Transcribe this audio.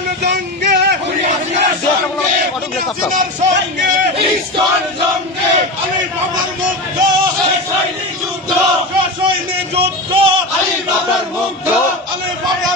ISKCON জঙ্গে সঙ্গে ISKCON জঙ্গে Ali বাবার মুগ্ধ সৈনিক যুদ্ধ আলী বাবার মুগ্ধ আলী বাবা